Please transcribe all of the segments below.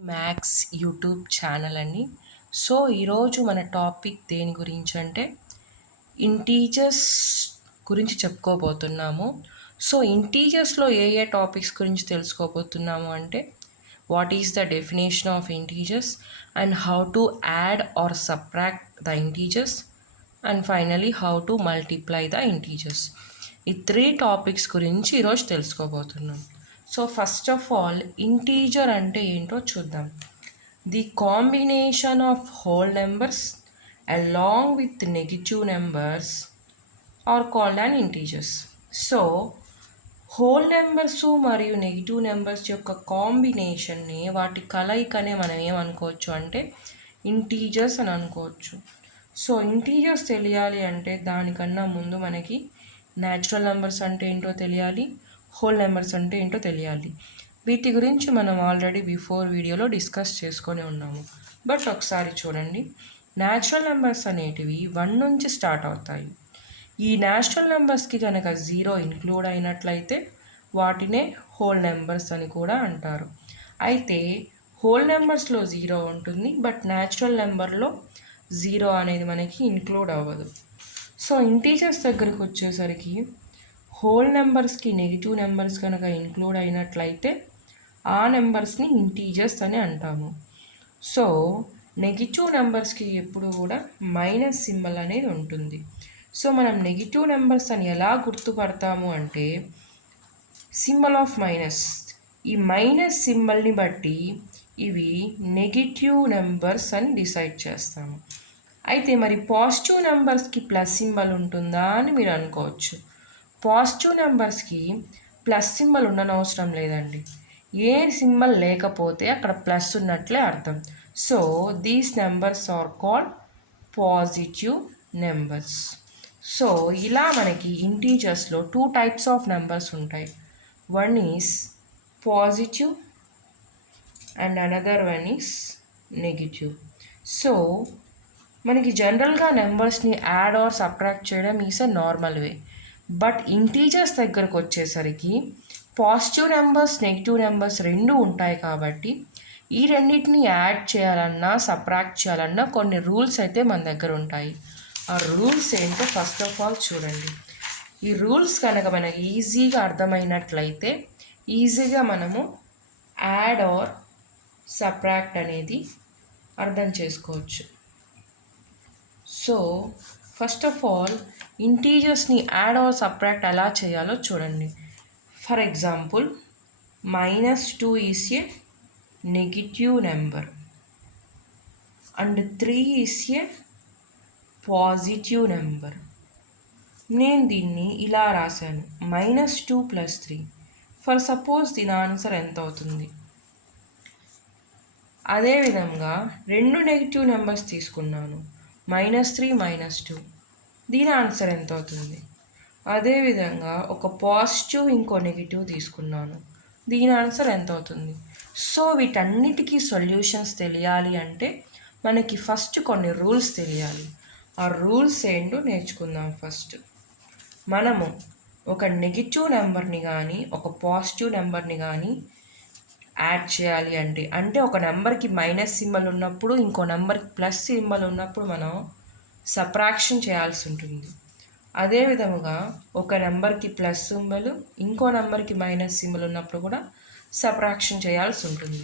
Maths YouTube channel అండి. So ఈరోజు మన టాపిక్ దేని గురించి అంటే ఇంటీజర్స్ గురించి చెప్పుకోబోతున్నాము. సో ఇంటీజర్స్లో ఏ ఏ టాపిక్స్ గురించి తెలుసుకోబోతున్నాము అంటే what is the definition of integers and how to add or subtract the integers and finally how to multiply the integers. ఈ 3 టాపిక్స్ గురించి ఈరోజు తెలుసుకోబోతున్నాం. So first of all integer అంటే ఏంటో చూద్దాం. The combination of whole numbers along with negative numbers are called and integers. So whole numbers మరియు negative numbers యొక్క కాంబినేషన్ని, వాటి కలయికనే మనం ఏమనుకోవచ్చు అంటే ఇంటీజర్స్ అని అనుకోవచ్చు. సో ఇంటీజర్స్ తెలియాలి అంటే దానికన్నా ముందు మనకి న్యాచురల్ నెంబర్స్ అంటే ఏంటో తెలియాలి, హోల్ నెంబర్స్ అంటే ఏంటో తెలియాలి. వీటి గురించి మనం ఆల్రెడీ బిఫోర్ వీడియోలో డిస్కస్ చేసుకొని ఉన్నాము. బట్ ఒకసారి చూడండి. న్యాచురల్ నెంబర్స్ అనేటివి 1 నుంచి స్టార్ట్ అవుతాయి. ఈ న్యాచురల్ నెంబర్స్కి కనుక 0 ఇంక్లూడ్ అయినట్లయితే వాటినే హోల్ నెంబర్స్ అని కూడా అంటారు. అయితే హోల్ నెంబర్స్లో 0 ఉంటుంది, బట్ న్యాచురల్ నెంబర్లో 0 అనేది మనకి ఇంక్లూడ్ అవ్వదు. సో ఇంటీజర్స్ దగ్గరకు వచ్చేసరికి హోల్ నెంబర్స్కి నెగిటివ్ నెంబర్స్ కనుక ఇంక్లూడ్ అయినట్లయితే ఆ నెంబర్స్ని ఇంటీజర్స్ అని అంటాము. సో నెగిటివ్ నెంబర్స్కి ఎప్పుడు కూడా మైనస్ సింబల్ అనేది ఉంటుంది. సో మనం నెగిటివ్ నెంబర్స్ అని ఎలా గుర్తుపడతాము అంటే సింబల్ ఆఫ్ మైనస్. ఈ మైనస్ సింబల్ని బట్టి ఇవి నెగిటివ్ నెంబర్స్ అని డిసైడ్ చేస్తాము. అయితే మరి పాజిటివ్ నెంబర్స్కి ప్లస్ సింబల్ ఉంటుందా అని మీరు అనుకోవచ్చు. పాజిటివ్ నెంబర్స్కి ప్లస్ సింబల్ ఉండనవసరం లేదండి. ఏ సింబల్ లేకపోతే అక్కడ ప్లస్ ఉన్నట్లే అర్థం. So these numbers are called positive numbers. So ఇలా మనకి ఇంటీజర్స్లో 2 టైప్స్ ఆఫ్ నెంబర్స్ ఉంటాయి. One is positive and another one is negative. So మనకి జనరల్గా నెంబర్స్ని యాడ్ ఆర్ సబ్ట్రాక్ట్ చేయడం is a normal way. But integers దగ్గరకు వచ్చేసరికి పాజిటివ్ నెంబర్స్, నెగిటివ్ నెంబర్స్ రెండు ఉంటాయి కాబట్టి ఈ రెండింటిని యాడ్ చేయాలన్నా సబ్ట్రాక్ట్ చేయాలన్నా కొన్ని రూల్స్ అయితే మన దగ్గర ఉంటాయి. ఆ రూల్స్ ఏంటో ఫస్ట్ ఆఫ్ ఆల్ చూడండి. ఈ రూల్స్ కనుక మనకి ఈజీగా అర్థమైనట్లయితే ఈజీగా మనము యాడ్ ఆర్ సబ్ట్రాక్ట్ అనేది అర్థం చేసుకోవచ్చు. సో ఫస్ట్ ఆఫ్ ఆల్ ఇంటీజర్స్ని యాడ్ ఆర్ సబ్ట్రాక్ట్ ఎలా చేయాలో చూడండి. For example -2 is a negative number and 3 is a positive number. నేను దీన్ని ఇలా రాశాను, -2 + 3. ఫర్ సపోజ్ దీని ఆన్సర్ ఎంత అవుతుంది? అదేవిధంగా 2 నెగిటివ్ నెంబర్స్ తీసుకున్నాను, -3 -2. దీని ఆన్సర్ ఎంత అవుతుంది? అదేవిధంగా ఒక పాజిటివ్ ఇంకో నెగిటివ్ తీసుకున్నాను, దీని ఆన్సర్ ఎంత అవుతుంది? సో వీటన్నిటికీ సొల్యూషన్స్ తెలియాలి అంటే మనకి ఫస్ట్ కొన్ని రూల్స్ తెలియాలి. ఆ రూల్స్ ఏంటో నేర్చుకుందాం. ఫస్ట్ మనము ఒక నెగిటివ్ నెంబర్ని కానీ ఒక పాజిటివ్ నెంబర్ని కానీ యాడ్ చేయాలి అంటే ఒక నెంబర్కి మైనస్ సింబల్ ఉన్నప్పుడు ఇంకో నెంబర్కి ప్లస్ సింబల్ ఉన్నప్పుడు మనం సబ్ట్రాక్షన్ చేయాల్సి ఉంటుంది. అదేవిధముగా ఒక నెంబర్కి ప్లస్ సింబల్ ఇంకో నెంబర్కి మైనస్ సింబల్ ఉన్నప్పుడు కూడా సబ్ట్రాక్షన్ చేయాల్సి ఉంటుంది.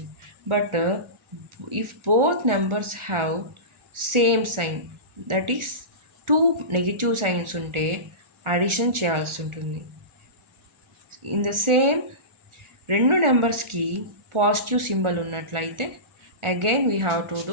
But if both numbers have same sign, that is 2 negative signs ఉంటే అడిషన్ చేయాల్సి ఉంటుంది. ఇన్ ద సేమ్ 2 నెంబర్స్కి పాజిటివ్ సింబల్ ఉన్నట్లయితే again we have to do